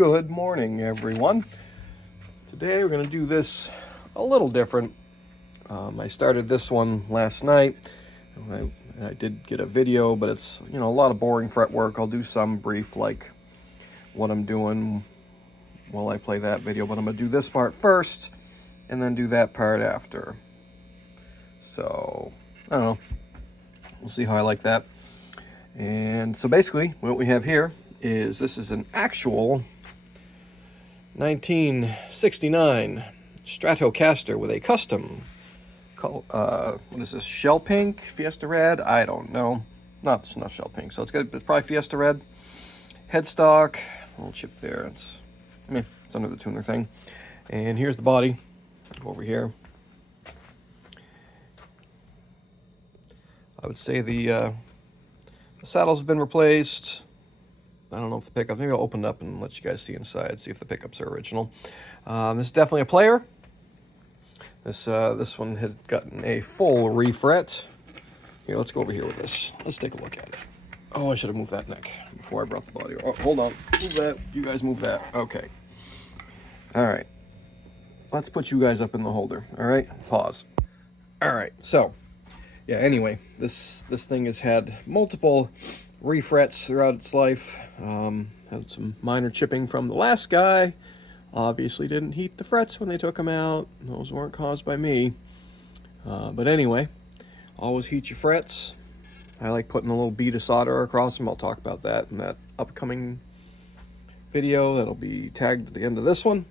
Good morning, everyone. Today we're going to do this a little different. I started this one last night. I did get a video, but it's, a lot of boring fret work. I'll do some brief, like what I'm doing while I play that video, but I'm going to do this part first and then do that part after. So, I don't know. We'll see how I like that. And so basically, what we have here is this is an actual 1969 Stratocaster with a custom, what is this, shell pink, Fiesta red? I don't know. It's not shell pink, so it's probably Fiesta red. Headstock, a little chip there. It's under the tuner thing. And here's the body over here. I would say the saddles have been replaced. I don't know if the pickup, maybe I'll open it up and let you guys see inside, see if the pickups are original. This is definitely a player. This one had gotten a full refret. Here, let's go over here with this. Let's take a look at it. Oh, I should have moved that neck before I brought the body. Oh, hold on. Move that. You guys move that. Okay. All right. Let's put you guys up in the holder. All right. Pause. All right. So, yeah, anyway, this thing has had multiple refrets throughout its life. Had some minor chipping from the last guy. Obviously didn't heat the frets when they took them out. Those weren't caused by me. But anyway, always heat your frets. I like putting a little bead of solder across them. I'll talk about that in that upcoming video that'll be tagged at the end of this one.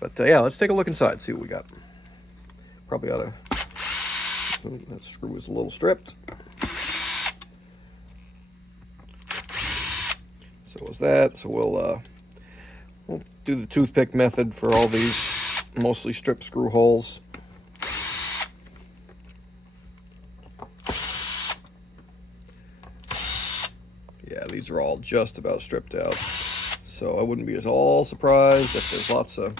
But yeah, let's take a look inside, see what we got. Probably ought to... that screw is a little stripped. So was that. So we'll do the toothpick method for all these mostly stripped screw holes. Yeah, these are all just about stripped out. So I wouldn't be at all surprised if there's lots of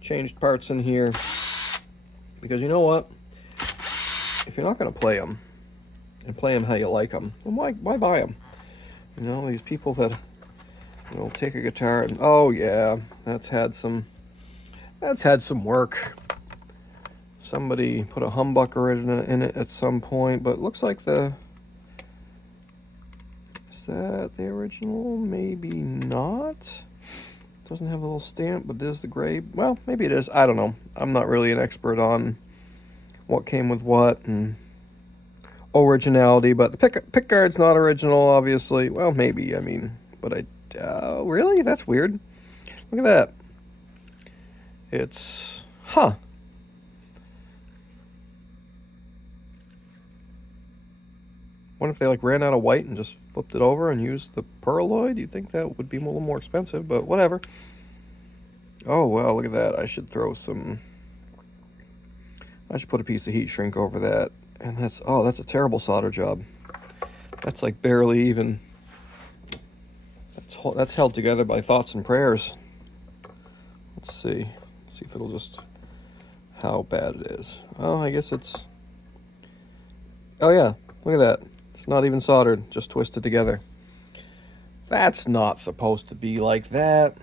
changed parts in here. Because you know what? If you're not going to play them, and play them how you like them, then why buy them? These people that take a guitar and, oh yeah, that's had some work. Somebody put a humbucker in it at some point, but it looks like is that the original? Maybe not. Doesn't have a little stamp, but it is the gray. Well, maybe it is. I don't know. I'm not really an expert on what came with what and originality, but the pick guard's not original, obviously. Well, maybe, but really? That's weird. Look at that. It's, What if they ran out of white and just flipped it over and used the pearloid? You'd think that would be a little more expensive, but whatever. Oh, well, look at that. I should put a piece of heat shrink over that. And that's a terrible solder job. That's like barely even, that's held together by thoughts and prayers. Let's see if it'll just, how bad it is. Oh, I guess it's, oh yeah, look at that. It's not even soldered, just twisted together. That's not supposed to be like that.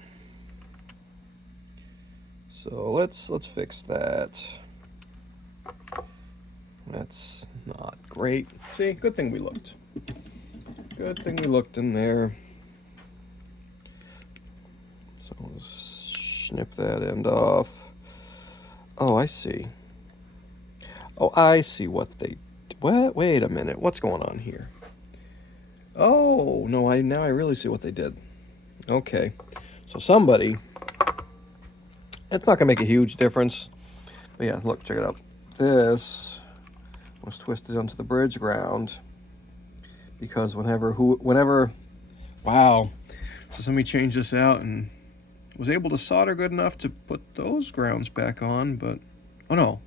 So let's fix that. That's not great. See, good thing we looked. Good thing we looked in there. So we'll snip that end off. Oh, I see. Oh, I see what they... What? Wait a minute. What's going on here? Oh, no, now I really see what they did. Okay. So somebody... It's not going to make a huge difference. But yeah, look, check it out. This was twisted onto the bridge ground because whenever, wow. So somebody changed this out and was able to solder good enough to put those grounds back on, but, oh no.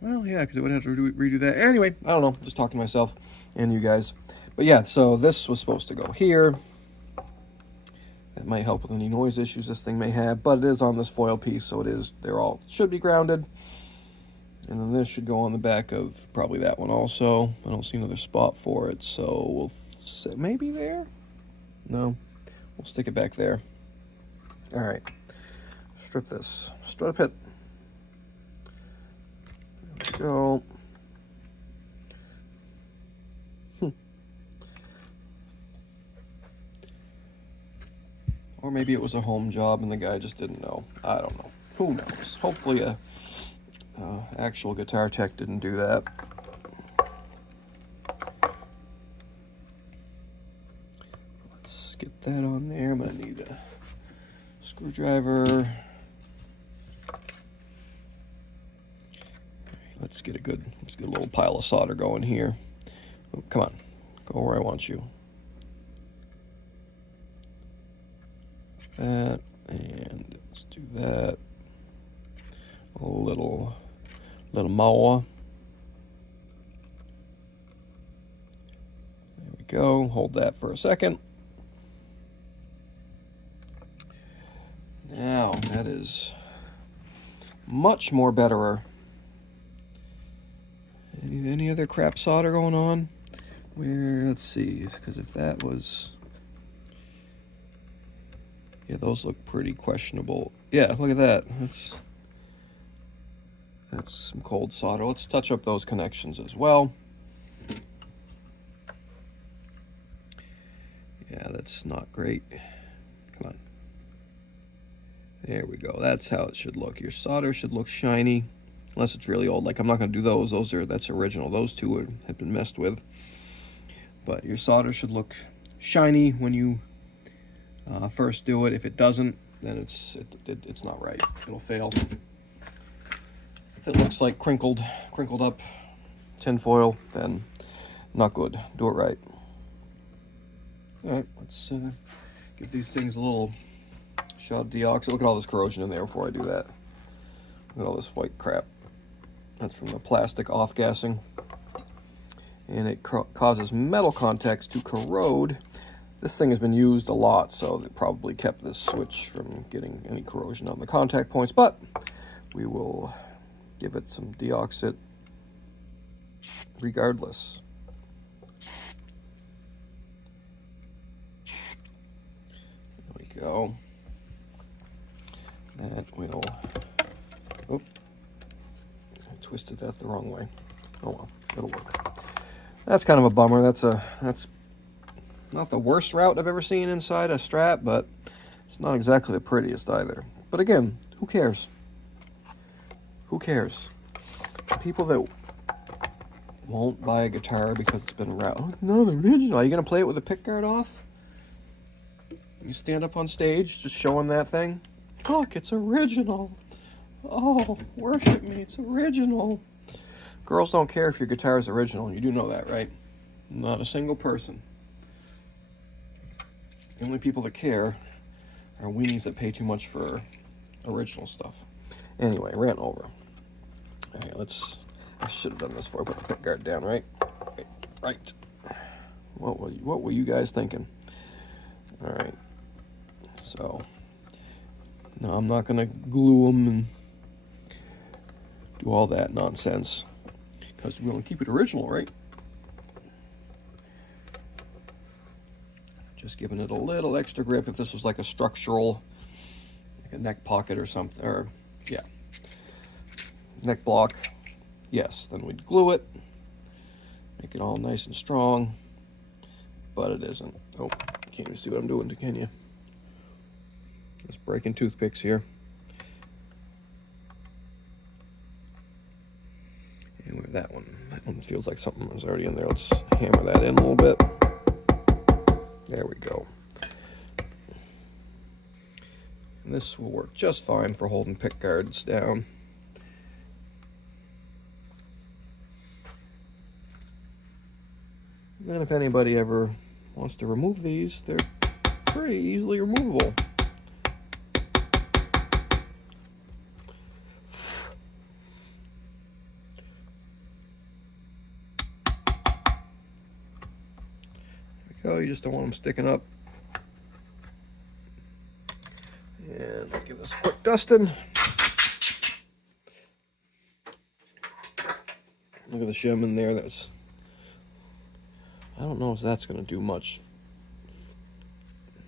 Well, yeah, because it would have to redo that. Anyway, I don't know, just talking to myself and you guys. But yeah, so this was supposed to go here. That might help with any noise issues this thing may have, but it is on this foil piece, so they're all should be grounded. And then this should go on the back of probably that one also. I don't see another spot for it, so we'll say maybe there. No, we'll stick it back there. All right, strip this, strip it. There we go. Or maybe it was a home job and the guy just didn't know. I don't know. Who knows? Hopefully a actual guitar tech didn't do that. Let's get that on there. I'm gonna need a screwdriver. Let's get a little pile of solder going here. Oh, come on, go where I want you. That, and let's do that. A little more. There we go. Hold that for a second. Now that is much more betterer. Any other crap solder going on? Let's see, because if that was, yeah, those look pretty questionable. Yeah, look at that. That's some cold solder. Let's touch up those connections as well. Yeah, that's not great. Come on. There we go. That's how it should look. Your solder should look shiny, unless it's really old. Like, I'm not going to do those. That's original. Those two have been messed with. But your solder should look shiny when you first do it. If it doesn't, then it's not right. It'll fail. If it looks like crinkled up tinfoil, then not good. Do it right. All right, let's give these things a little shot of deoxy. Look at all this corrosion in there before I do that. Look at all this white crap. That's from the plastic off-gassing. And it causes metal contacts to corrode. This thing has been used a lot, so it probably kept this switch from getting any corrosion on the contact points, but we will give it some deoxit regardless. There we go. That will, oh, I twisted that the wrong way. Oh well, it'll work. That's kind of a bummer. That's not the worst route I've ever seen inside a Strat, but it's not exactly the prettiest either. But again, who cares? Who cares? People that won't buy a guitar because it's been routed. No, the original. Are you gonna play it with the pickguard off? You stand up on stage just showing that thing? Look, it's original. Oh, worship me, it's original. Girls don't care if your guitar is original. You do know that, right? Not a single person. The only people that care are weenies that pay too much for original stuff. Anyway, rant over. All right, I should have done this before I put the pickguard down, right? Right. What were you guys thinking? All right. So, no, I'm not going to glue them and do all that nonsense, because we want to keep it original, right? Just giving it a little extra grip. If this was like a structural, like a neck pocket or something, or yeah, neck block, yes, then we'd glue it, make it all nice and strong, but it isn't. Oh, can't even see what I'm doing, can you? Just breaking toothpicks here. And with that one feels like something was already in there. Let's hammer that in a little bit. There we go. And this will work just fine for holding pick guards down. And then if anybody ever wants to remove these, they're pretty easily removable. You just don't want them sticking up. And give this a quick dusting. Look at the shim in there. I don't know if that's going to do much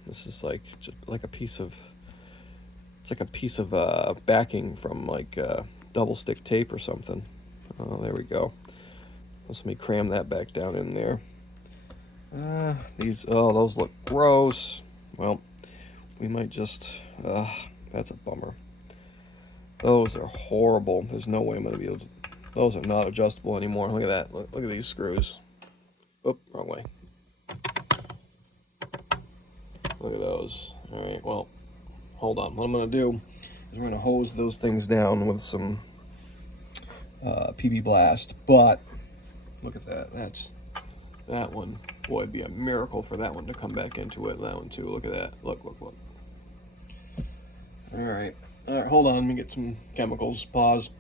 This is like just like a piece of, it's like a piece of backing from like double stick tape or something. Oh, there we go. Let me cram that back down in there. Those look gross. Well, we might just, that's a bummer. Those are horrible. There's no way I'm going to be able to, those are not adjustable anymore. Look at that. Look at these screws. Oop, wrong way. Look at those. All right, well, hold on. What I'm going to do is we're going to hose those things down with some PB Blast. But look at that. That one. Boy, it'd be a miracle for that one to come back into it. That one too. Look at that. Look. All right, hold on. Let me get some chemicals. Pause.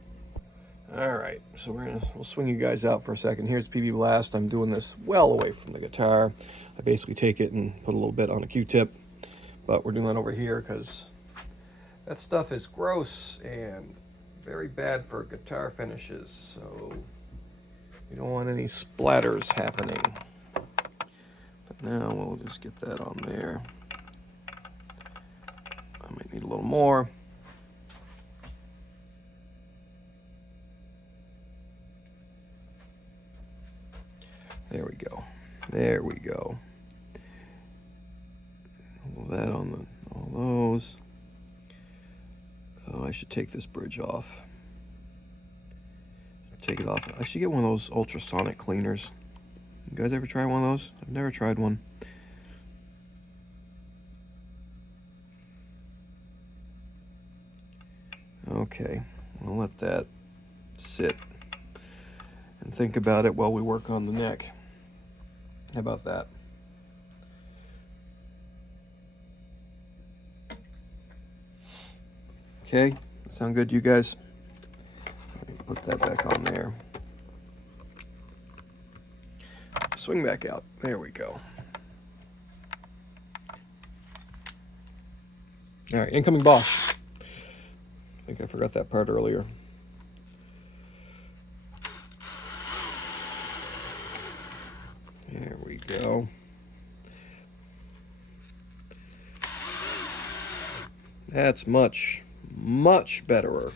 All right, so we'll swing you guys out for a second. Here's PB Blast. I'm doing this well away from the guitar. I basically take it and put a little bit on a Q-tip, but we're doing that over here because that stuff is gross and very bad for guitar finishes. So you don't want any splatters happening. But now we'll just get that on there. I might need a little more. There we go. There we go. All that on all those. Oh, I should take this bridge off. Take it off. I should get one of those ultrasonic cleaners. You guys ever try one of those? I've never tried one. Okay, I'll let that sit and think about it while we work on the neck. How about that? Okay, sound good to you guys? Put that back on there. Swing back out. There we go. All right, incoming Bosch. I think I forgot that part earlier. There we go. That's much betterer.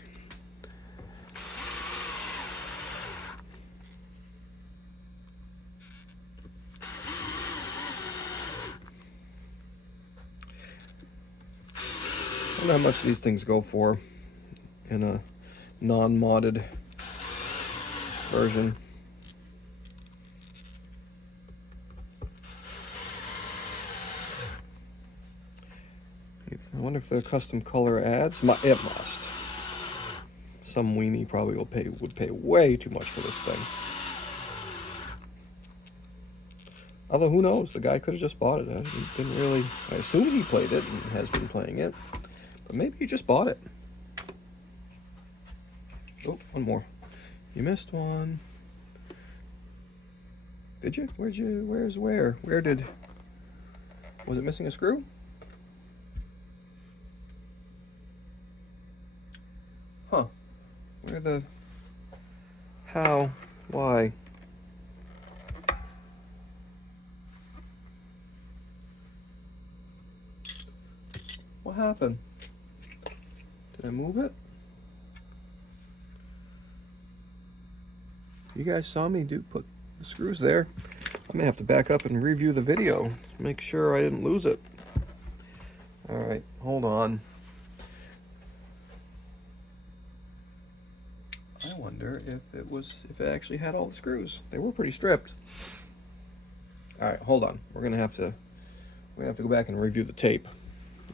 I don't know how much these things go for in a non-modded version. I wonder if the custom color adds. It must. Some weenie probably would pay way too much for this thing. Although who knows? The guy could have just bought it. He didn't really. I assume he played it and has been playing it, but maybe he just bought it. Oh, one more. You missed one. Did you? Where's where? Where did? Was it missing a screw? Huh. Where the... How? Why? What happened? Did I move it? You guys saw me put the screws there. I may have to back up and review the video to make sure I didn't lose it. All right, hold on. I wonder if it actually had all the screws. They were pretty stripped. All right, hold on. We're gonna have to go back and review the tape,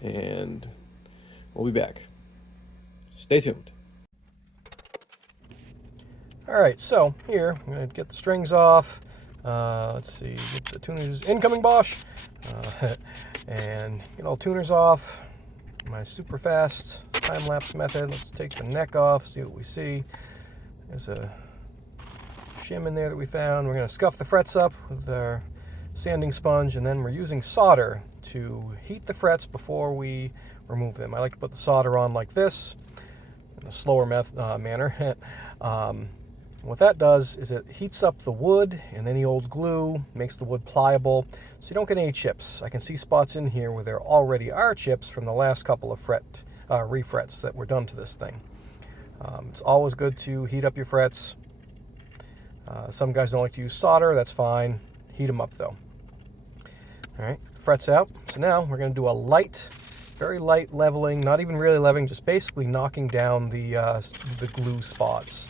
and we'll be back. Stay tuned. All right, so here I'm gonna get the strings off. Let's see, get the tuners, incoming Bosch, and get all tuners off. My super fast time-lapse method. Let's take the neck off, see what we see. There's a shim in there that we found. We're gonna scuff the frets up with our sanding sponge, and then we're using solder to heat the frets before we remove them. I like to put the solder on like this in a slower manner. What that does is it heats up the wood and any old glue, makes the wood pliable, so you don't get any chips. I can see spots in here where there already are chips from the last couple of refrets that were done to this thing. It's always good to heat up your frets. Some guys don't like to use solder, that's fine. Heat them up though. All right, the frets out. So now we're going to do a light, very light leveling, not even really leveling, just basically knocking down the glue spots.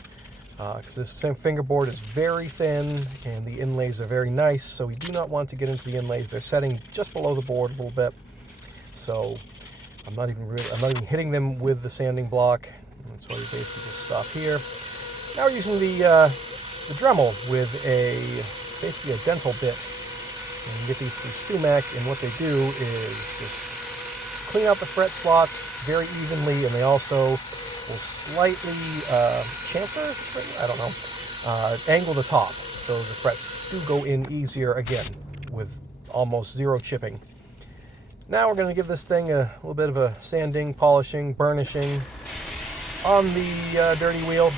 Because this same fingerboard is very thin and the inlays are very nice, so we do not want to get into the inlays. They're setting just below the board a little bit, so I'm not even hitting them with the sanding block. That's why we basically just stop here. Now we're using the Dremel with basically a dental bit. And you get these through Sumac, and what they do is just clean out the fret slots very evenly, and they also will slightly chamfer, I don't know, angle the top, so the frets do go in easier again with almost zero chipping. Now we're going to give this thing a little bit of a sanding, polishing, burnishing on the dirty wheel,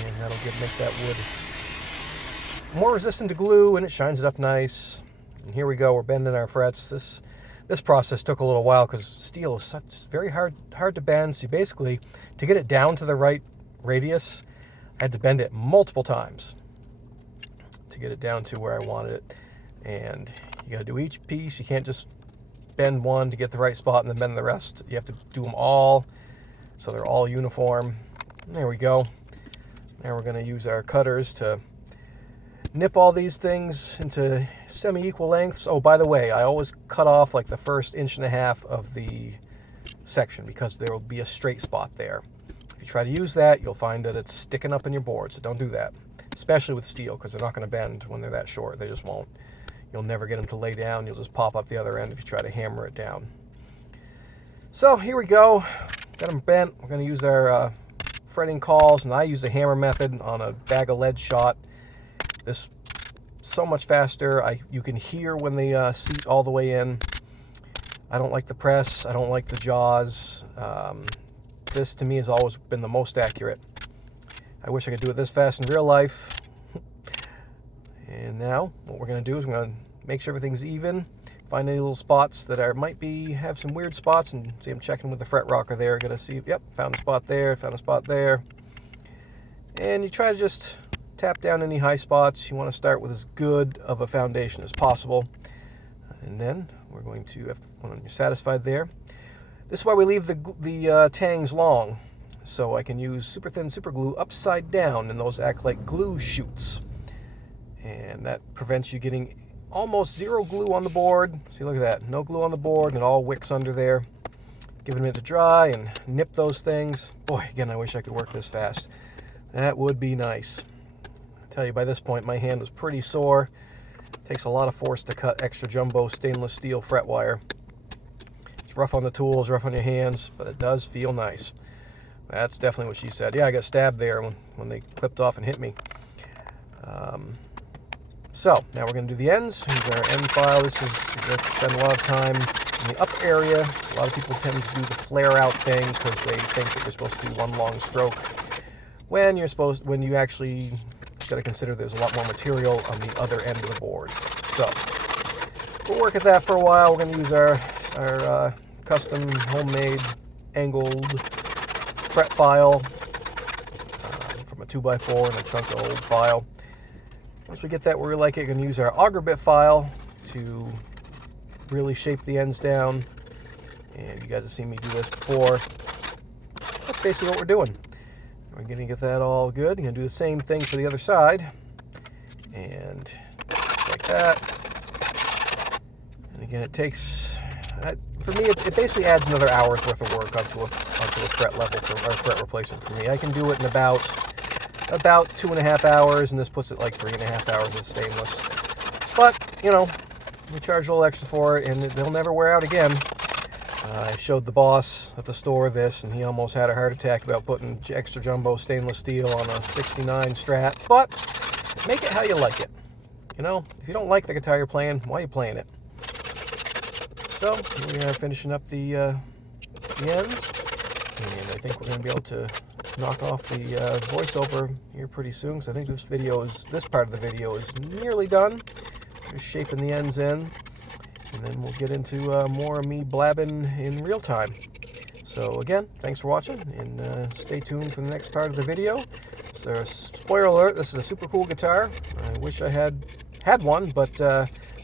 and that'll make that wood more resistant to glue, and it shines it up nice. And here we go, we're bending our frets. This process took a little while because steel is very hard to bend. So you basically, to get it down to the right radius, I had to bend it multiple times to get it down to where I wanted it. And you got to do each piece. You can't just bend one to get the right spot and then bend the rest. You have to do them all so they're all uniform. And there we go. Now we're going to use our cutters to nip all these things into semi-equal lengths. Oh, by the way, I always cut off like the first 1.5 inches of the section because there will be a straight spot there. If you try to use that, you'll find that it's sticking up in your board, so don't do that. Especially with steel, because they're not going to bend when they're that short. They just won't. You'll never get them to lay down. You'll just pop up the other end if you try to hammer it down. So here we go. Got them bent. We're going to use our fretting calls, and I use the hammer method on a bag of lead shot. This so much faster. You can hear when they seat all the way in. I don't like the press. I don't like the jaws. This to me has always been the most accurate. I wish I could do it this fast in real life. And now what we're going to do is we're going to make sure everything's even. Find any little spots that have some weird spots, and see I'm checking with the fret rocker there. Gonna see, yep, found a spot there, found a spot there. And you try to just tap down any high spots. You want to start with as good of a foundation as possible. And then we're going to, when you're satisfied there, this is why we leave the tangs long. So I can use super thin super glue upside down, and those act like glue chutes. And that prevents you getting almost zero glue on the board. See, look at that, no glue on the board, and it all wicks under there. Give it a minute to dry and nip those things. Boy, again, I wish I could work this fast. That would be nice. I tell you, by this point, my hand was pretty sore. It takes a lot of force to cut extra jumbo stainless steel fret wire. It's rough on the tools, rough on your hands, but it does feel nice. That's definitely what she said. Yeah, I got stabbed there when they clipped off and hit me. So now we're going to do the ends. Here's our end file. This is, you have to spend a lot of time in the up area. A lot of people tend to do the flare out thing because they think that you're supposed to do one long stroke when you actually got to consider there's a lot more material on the other end of the board. So we'll work at that for a while. We're going to use our custom homemade angled fret file from a 2x4 and a chunk of old file. Once we get that where we like it, we're going to use our auger bit file to really shape the ends down. And you guys have seen me do this before. That's basically what we're doing. We're going to get that all good. You're going to do the same thing for the other side. And just like that. And again, it takes, for me, it basically adds another hour's worth of work onto a fret level or fret replacement for me. I can do it in about 2.5 hours, and this puts it like 3.5 hours with stainless. But, you know, we charge a little extra for it, and they'll never wear out again. I showed the boss at the store this, and he almost had a heart attack about putting extra jumbo stainless steel on a 69 Strat. But make it how you like it. You know, if you don't like the guitar you're playing, why are you playing it? So, we are finishing up the ends, and I think we're going to be able to knock off the voiceover here pretty soon, because I think this part of the video is nearly done. Just shaping the ends in, and then we'll get into more of me blabbing in real time. So again, thanks for watching, and stay tuned for the next part of the video. So spoiler alert, this is a super cool guitar. I wish I had one, but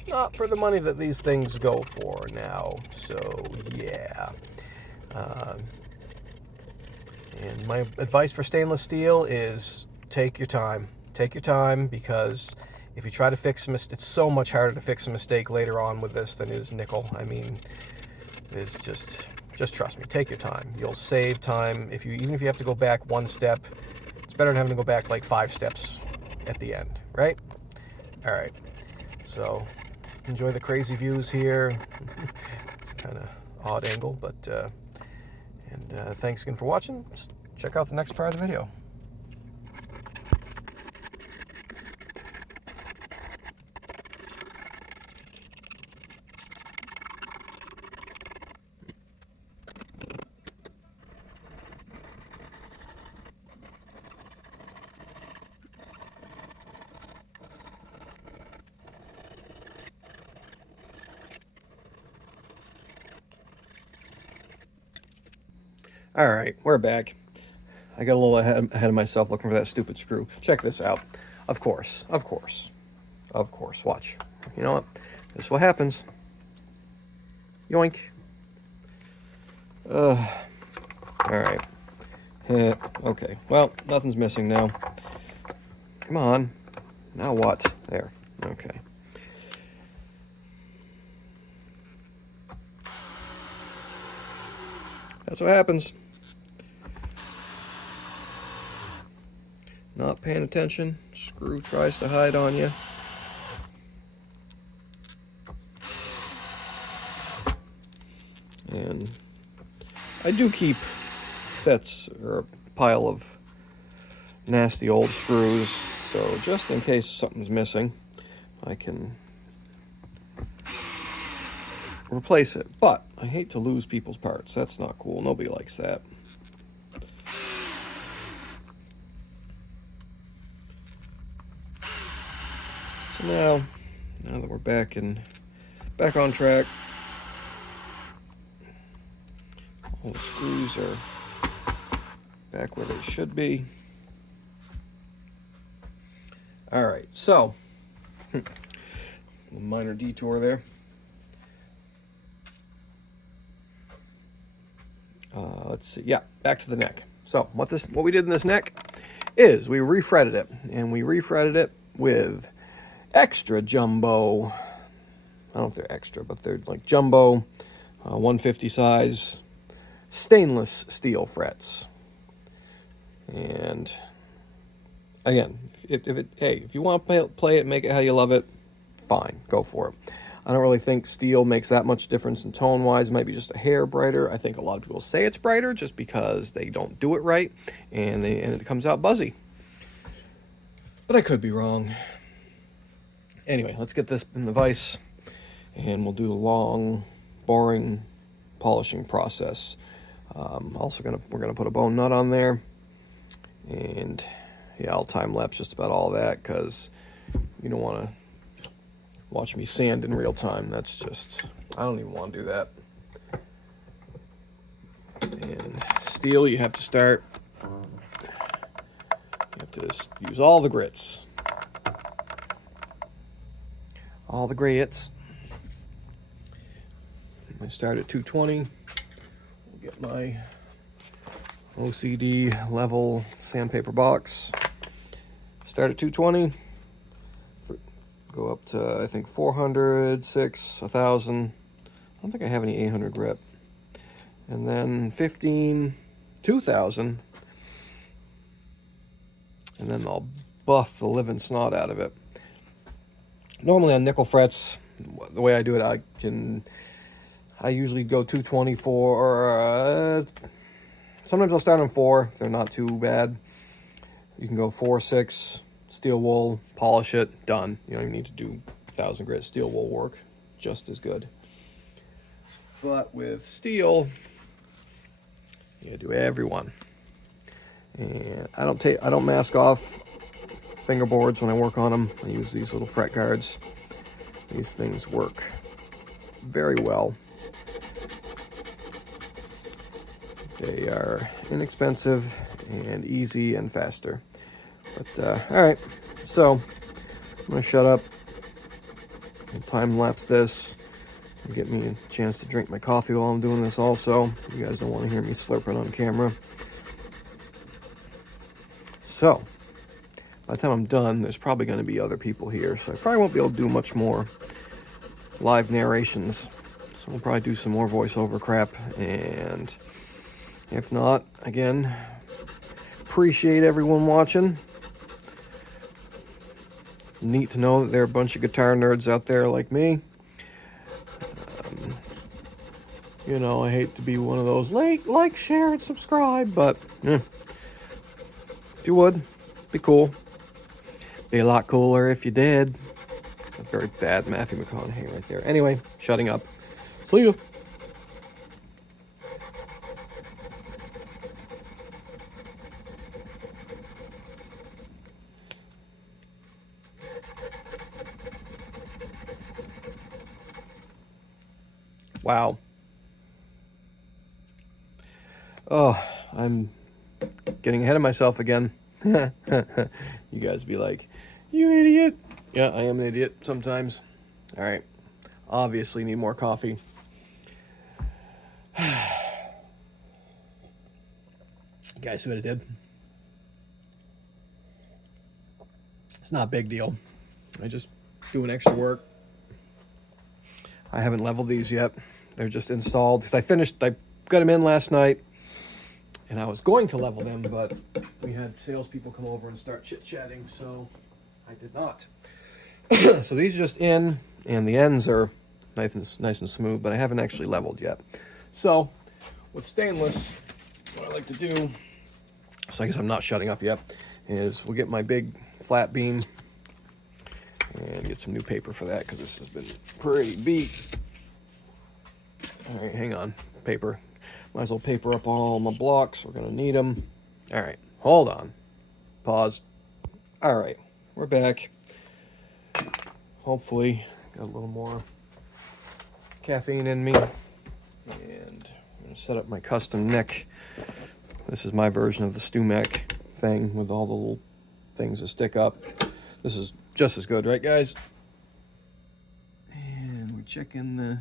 not for the money that these things go for now. So yeah. And my advice for stainless steel is take your time. Take your time, because if you try to fix a mistake, it's so much harder to fix a mistake later on with this than it is nickel. I mean, it's just trust me, take your time. You'll save time. Even if you have to go back one step, it's better than having to go back like 5 steps at the end, right? All right, so enjoy the crazy views here. It's kind of odd angle, but thanks again for watching. Just check out the next part of the video. All right, we're back. I got a little ahead of myself looking for that stupid screw. Check this out. Of course. Watch. You know what? This is what happens. Yoink. All right. Okay. Well, nothing's missing now. Come on. Now what? There. Okay. That's what happens. Not paying attention. Screw tries to hide on you. And I do keep sets or a pile of nasty old screws, so just in case something's missing, I can replace it. But I hate to lose people's parts. That's not cool. Nobody likes that. So now that we're back on track, all the screws are back where they should be. All right, so a minor detour there. Let's see. Yeah, back to the neck. So what we did in this neck is we refretted it, and we refretted it with extra jumbo. I don't know if they're extra, but they're like jumbo, 150 size stainless steel frets. And again, if you want to play it, make it how you love it, fine, go for it. I don't really think steel makes that much difference in tone-wise. It might be just a hair brighter. I think a lot of people say it's brighter just because they don't do it right, and it comes out buzzy. But I could be wrong. Anyway, let's get this in the vise, and we'll do a long, boring polishing process. We're gonna put a bone nut on there, and yeah, I'll time lapse just about all that, because you don't want to watch me sand in real time. That's just, I don't even want to do that. And steel, you have to start, you have to just use all the grits. All the grits. I start at 220. We'll get my OCD level sandpaper box. Start at 220. Go up to, I think, 400, 6, 1,000. I don't think I have any 800 grit. And then 15, 2,000. And then I'll buff the living snot out of it. Normally on nickel frets, the way I do it, I usually go 224. Sometimes I'll start on 4 if they're not too bad. You can go 4, 6. Steel wool, polish it, done. You don't even need to do 1,000 grit. Steel wool work just as good. But with steel, you gotta do every one. And I don't mask off fingerboards when I work on them. I use these little fret guards. These things work very well. They are inexpensive and easy and faster. But all right, so I'm gonna shut up and time lapse this. Give me a chance to drink my coffee while I'm doing this also. You guys don't want to hear me slurping on camera. So, by the time I'm done, there's probably going to be other people here, so I probably won't be able to do much more live narrations. So we'll probably do some more voiceover crap, and if not, again, appreciate everyone watching. Neat to know that there are a bunch of guitar nerds out there like me. You know, I hate to be one of those like, share, and subscribe, but if you would, be cool. Be a lot cooler if you did. A very bad Matthew McConaughey right there. Anyway, shutting up. See you. Wow. Oh, I'm getting ahead of myself again. You guys be like, you idiot. Yeah, I am an idiot sometimes. All right. Obviously need more coffee. You guys see what I did? It's not a big deal. I just doing extra work. I haven't leveled these yet. They're just installed because I got them in last night, and I was going to level them, but we had salespeople come over and start chit-chatting, so I did not. So these are just in, and the ends are nice and smooth, but I haven't actually leveled yet. So with stainless, what I like to do, so I guess I'm not shutting up yet, is we'll get my big flat beam and get some new paper for that, because this has been pretty beat. All right, hang on. Paper. Might as well paper up all my blocks. We're going to need them. All right, hold on. Pause. All right, we're back. Hopefully, got a little more caffeine in me. And I'm going to set up my custom neck. This is my version of the StewMac thing with all the little things that stick up. This is just as good, right, guys? And we're checking the...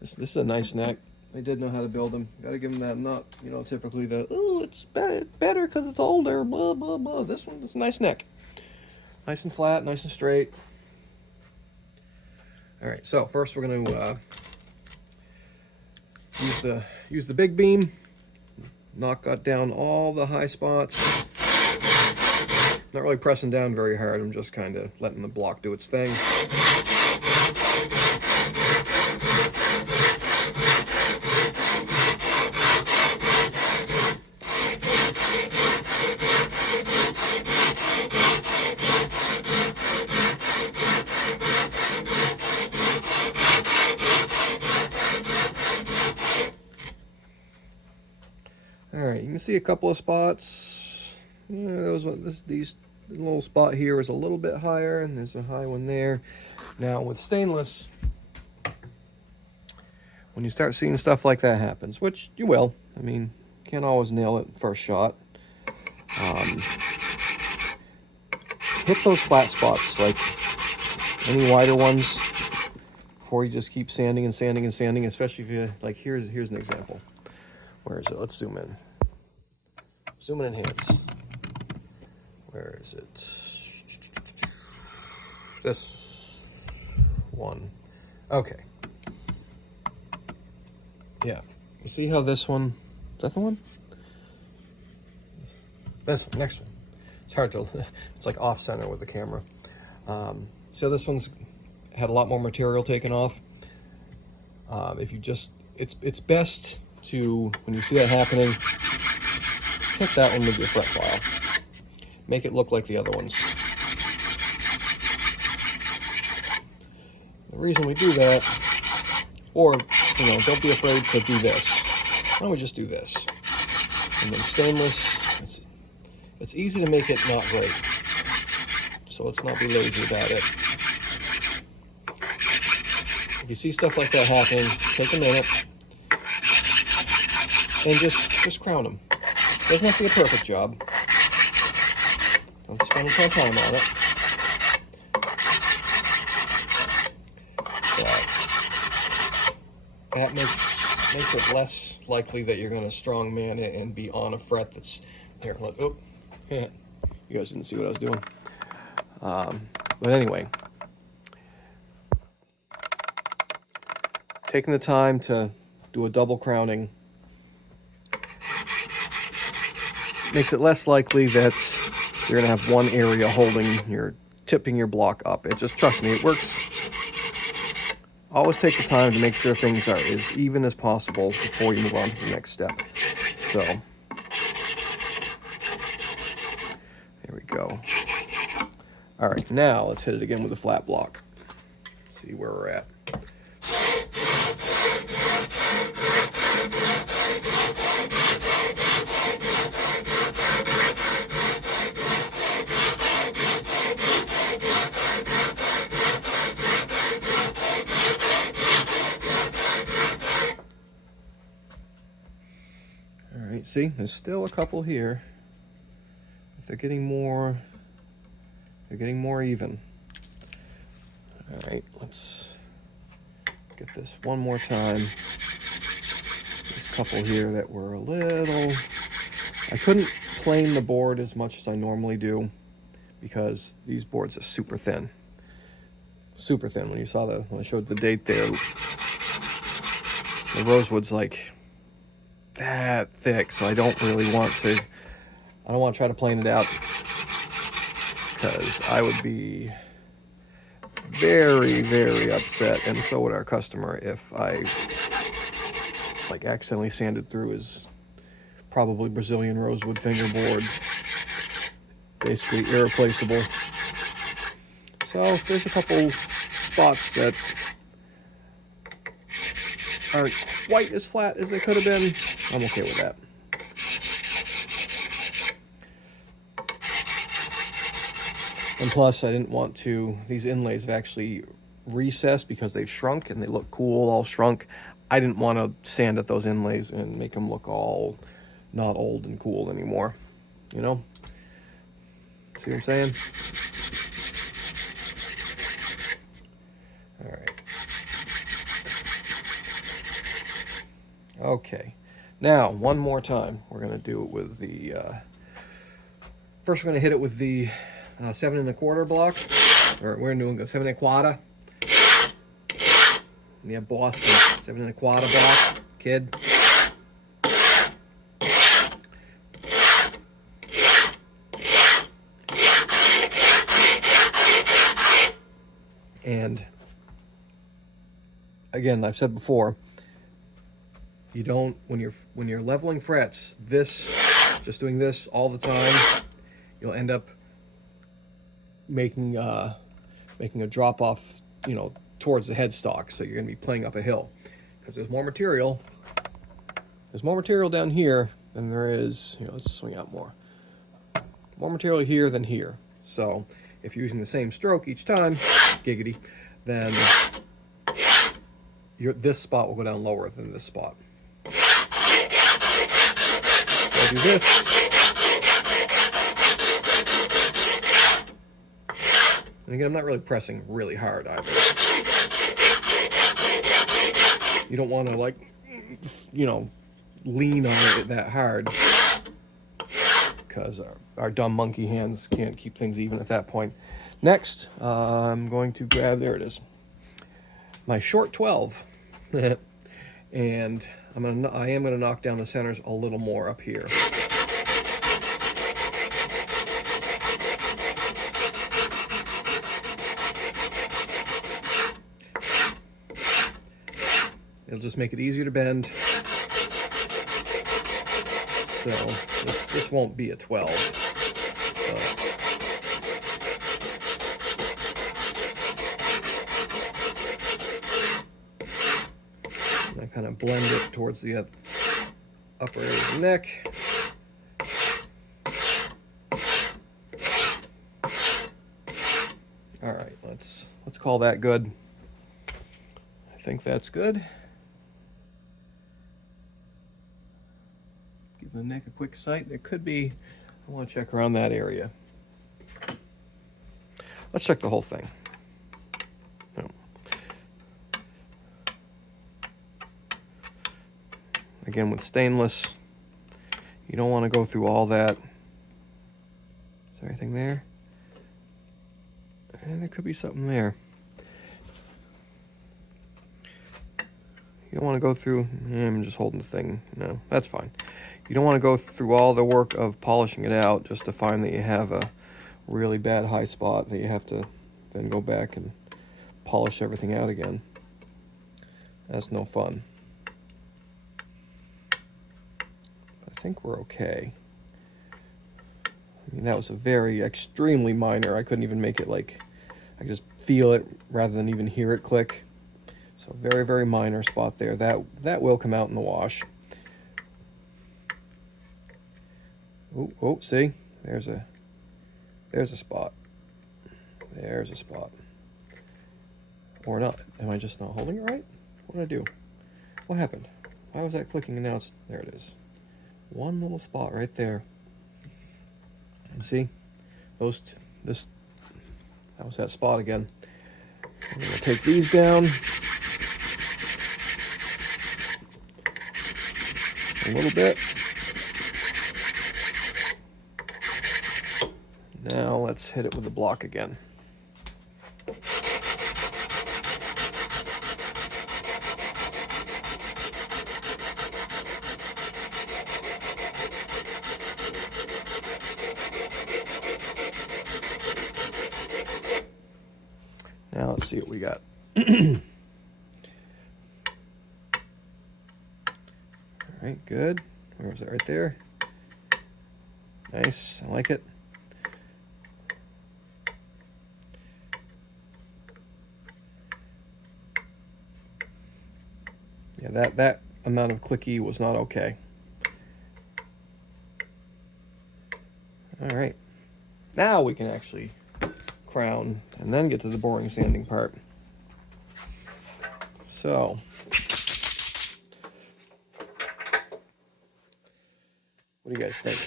This is a nice neck. They did know how to build them. Got to give them that, not, you know, typically the, oh, it's better because it's older, blah, blah, blah. This one, it's a nice neck. Nice and flat, nice and straight. All right, so first we're going to use the big beam. Knock down all the high spots. Not really pressing down very hard. I'm just kind of letting the block do its thing. All right, you can see a couple of spots. Yeah, these little spot here is a little bit higher, and there's a high one there. Now with stainless, when you start seeing stuff like that happens, which you will, I mean, can't always nail it first shot. Hit those flat spots, like any wider ones, before you just keep sanding and sanding and sanding. Especially if you like, here's an example. Where is it? Let's zoom in. Zoom in and enhance. Where is it? This one. Okay. Yeah. You see how this one, is that the one? This one, next one. It's hard to, it's like off center with the camera. So this one's had a lot more material taken off. If you just, it's best to, when you see that happening, hit that one with your fret file. Make it look like the other ones. The reason we do that, or, you know, don't be afraid to do this. Why don't we just do this? And then stainless, it's easy to make it not great. So let's not be lazy about it. If you see stuff like that happening, take a minute and just crown them. Doesn't have to be a perfect job. Don't spend a ton of time on it. But that makes it less likely that you're going to strongman it and be on a fret that's here. Oh, you guys didn't see what I was doing. But anyway, taking the time to do a double crowning makes it less likely that you're going to have one area tipping your block up. It just, trust me, it works. Always take the time to make sure things are as even as possible before you move on to the next step. So, there we go. All right, now let's hit it again with a flat block. See where we're at. All right, see, there's still a couple here. They're getting more even. All right, let's get this one more time. This couple here that were a little, I couldn't plane the board as much as I normally do because these boards are super thin. Super thin. When I showed the date there, the rosewood's like that thick, so I don't want to try to plane it out because I would be very, very upset, and so would our customer, if I accidentally sanded through his probably Brazilian rosewood fingerboard. Basically irreplaceable. So if there's a couple spots that aren't quite as flat as they could have been, I'm okay with that. And plus, I didn't want to, these inlays have actually recessed because they've shrunk and they look cool, all shrunk. I didn't want to sand at those inlays and make them look all not old and cool anymore. You know? See what I'm saying? All right. Okay. Now, one more time. We're going to do it with the, first we're going to hit it with the 7 1/4 block, or we're doing a 7 1/4. Yeah, Boston 7 1/4 block, kid. And again, I've said before, you don't, when you're leveling frets, just doing this all the time, you'll end up making a drop off, towards the headstock. So you're going to be playing up a hill because there's more material. There's more material down here than there is. Let's swing out more. More material here than here. So if you're using the same stroke each time, giggity, then this spot will go down lower than this spot. So I do this. And again, I'm not really pressing really hard either. You don't want to lean on it that hard because our dumb monkey hands can't keep things even at that point. Next, I'm going to grab, there it is, my short 12, and I am gonna knock down the centers a little more up here. It'll just make it easier to bend. So this won't be a 12. And I kind of blend it towards the upper area of the neck. Let's call that good. I think that's good. Give the neck a quick sight. There could be, I want to check around that area. Let's check the whole thing. No. Again, with stainless, you don't want to go through all that. Is there anything there? And there could be something there. You don't want to go through, I'm just holding the thing. No, that's fine. You don't want to go through all the work of polishing it out just to find that you have a really bad high spot that you have to then go back and polish everything out again. That's no fun. I think we're okay. I mean, that was a very extremely minor. I couldn't even make it like, I could just feel it rather than even hear it click. So very, very minor spot there. That will come out in the wash. Oh, see? There's a spot. There's a spot. Or not. Am I just not holding it right? What did I do? What happened? Why was that clicking and now it's, there it is. One little spot right there. And see? That was that spot again. I'm gonna take these down. A little bit. Now let's hit it with the block again. Now let's see what we got. All right, good. Where was it? Right there. Nice, I like it. Yeah, that amount of clicky was not okay. All right, now we can actually crown and then get to the boring sanding part. So, what do you guys think?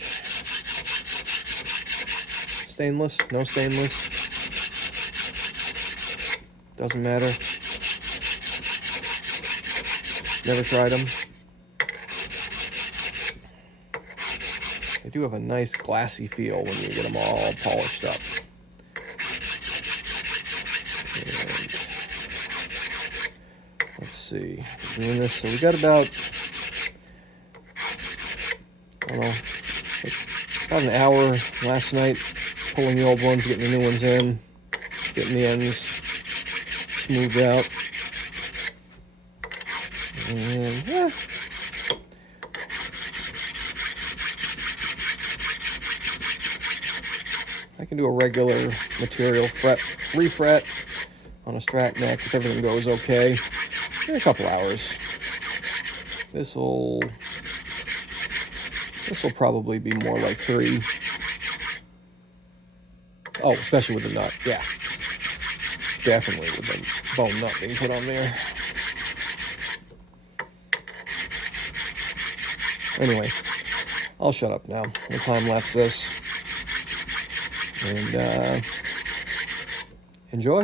Stainless? No stainless? Doesn't matter. Never tried them. They do have a nice glassy feel when you get them all polished up. And let's see, we're doing this, so we got about, I don't know, about an hour last night pulling the old ones, getting the new ones in, getting the ends smoothed out. And yeah. I can do a regular material refret on a Strat neck if everything goes okay in a couple hours. This will probably be more like 3. Oh, especially with the nut, yeah. Definitely with the bone nut being put on there. Anyway, I'll shut up now. No time lapse this. And enjoy.